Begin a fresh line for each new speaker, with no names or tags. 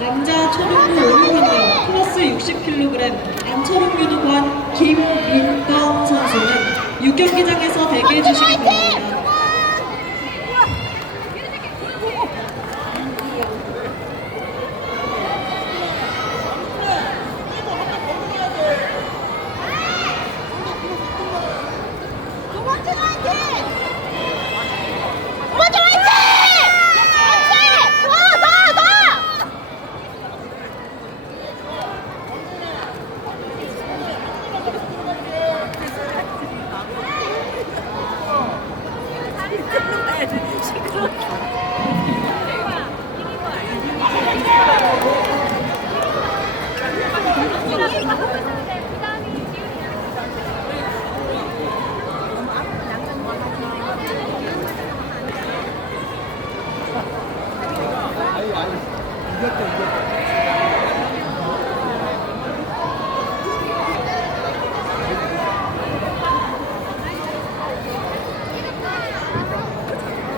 남자 초등부 5학년 플러스 60kg 안철웅 유도관 김민경 선수는 6경기장에서 대기해 주시기 바랍니다.
두 번째
아니 아니. 이겼다 이겼다